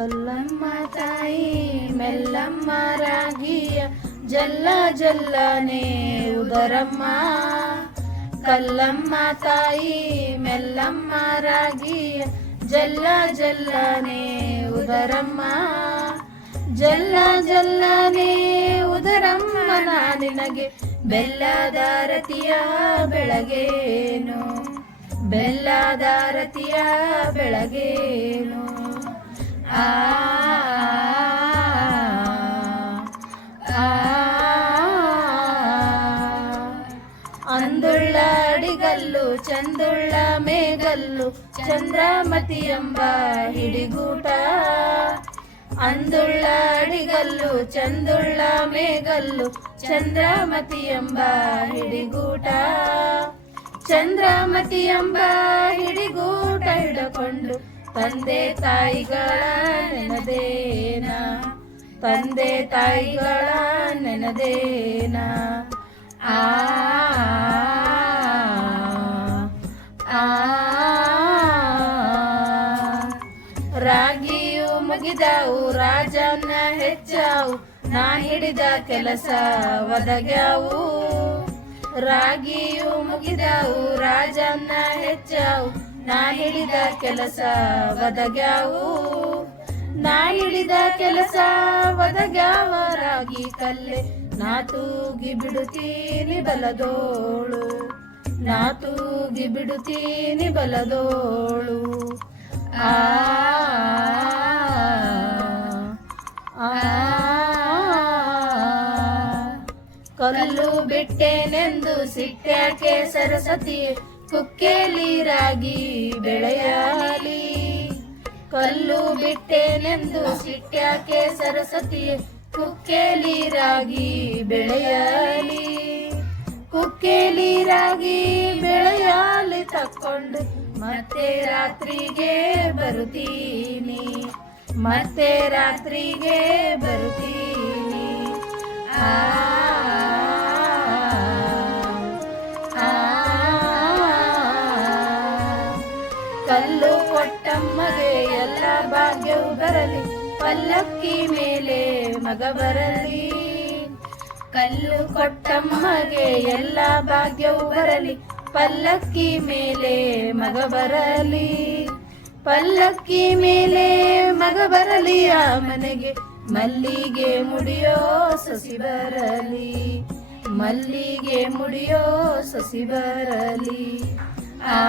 ಕಲ್ಲಮ್ಮ ತಾಯಿ ಮೆಲ್ಲಮ್ಮ ರಾಗಿಯ ಜಲ್ಲ ಜಲ್ಲನೆ ಉದರಮ್ಮ. ಕಲ್ಲಮ್ಮ ತಾಯಿ ಮೆಲ್ಲಮ್ಮ ರಾಗಿಯ ಜಲ್ಲ ಜಲ್ಲನೆ ಉದರಮ್ಮ. ಜಲ್ಲ ಜಲ್ಲನೆ ಉದರಮ್ಮ ನಿನಗೆ ಬೆಲ್ಲದಾರತಿಯ ಬೆಳಗೇನು. ಬೆಲ್ಲದಾರತಿಯ ಬೆಳಗೇನು. ಆ ಅಂದುಳ್ಳ ಅಡಿಗಲ್ಲು ಚಂದುಳ್ಳ ಮೇಗಲ್ಲು ಚಂದ್ರಮತಿ ಎಂಬ ಹಿಡಿಗೂಟ. ಅಂದುಳ್ಳ ಅಡಿಗಲ್ಲು ಚಂದುಳ್ಳ ಮೇಗಲ್ಲು ಚಂದ್ರಮತಿ ಎಂಬ ಹಿಡಿಗೂಟ. ಚಂದ್ರಮತಿ ಎಂಬ ಹಿಡಿಗೂಟ ಹಿಡಕೊಂಡು ತಂದೆ ತಾಯಿಗಳ ನೆನದೇನ. ತಂದೆ ತಾಯಿಗಳ ನೆನದೇನ. ಆ ರಾಗಿಯು ಮುಗಿದವು ರಾಜನ ಹೆಚ್ಚಾವು ನಾ ಹಿಡಿದ ಕೆಲಸ ಒದಗ್ಯಾವು. ರಾಗಿಯು ಮುಗಿದವು ರಾಜನ ಹೆಚ್ಚಾವು ನಾ ಹಿಡಿದ ಕೆಲಸ ಒದಗ್ಯಾವು. ನಾ ಹಿಡಿದ ಕೆಲಸ ಒದಗ್ಯಾವ ರಾಗಿ ಕಲ್ಲೆ ನಾ ತೂಗಿ ಬಿಡುತ್ತೀನಿ ಬಲದೋಳು. ನಾ ತೂಗಿ ಬಿಡುತ್ತೀನಿ ಬಲದೋಳು. ಆ ಕಲ್ಲು ಬಿಟ್ಟೆನೆಂದು ಸಿಟ್ಟ್ಯಾಕೆ ಸರಸ್ವತಿ ಕುಕ್ಕೇಲಿ ರಾಗಿ ಬೆಳೆಯಲಿ. ಕಲ್ಲು ಬಿಟ್ಟೆನೆಂದು ಸಿಟ್ಟ್ಯಾಕೆ ಸರಸ್ವತಿ ಕುಕ್ಕೇಲಿ ರಾಗಿ ಬೆಳೆಯಲಿ. ಕುಕ್ಕೇಲಿ ರಾಗಿ ಬೆಳೆಯಲಿ ತಕ್ಕೊಂಡು ಮತ್ತೆ ರಾತ್ರಿಗೆ ಬರುತ್ತೀನಿ. ಮತ್ತೆ ರಾತ್ರಿಗೆ ಬರುತ್ತೀನಿ. ಆ ಕಲ್ಲು ಕೊಟ್ಟಮ್ಮಗೆ ಎಲ್ಲ ಭಾಗ್ಯವು ಬರಲಿ ಪಲ್ಲಕ್ಕಿ ಮೇಲೆ ಮಗ ಬರಲಿ. ಕಲ್ಲು ಕೊಟ್ಟಮ್ಮಗೆ ಎಲ್ಲ ಭಾಗ್ಯವು ಬರಲಿ ಪಲ್ಲಕ್ಕಿ ಮೇಲೆ ಮಗ ಬರಲಿ. ಪಲ್ಲಕ್ಕಿ ಮೇಲೆ ಮಗ ಬರಲಿ ಆ ಮನೆಗೆ ಮಲ್ಲಿಗೆ ಮುಡಿಯೋ ಸಸಿ ಬರಲಿ. ಮಲ್ಲಿಗೆ ಮುಡಿಯೋ ಸಸಿ ಬರಲಿ. ಆ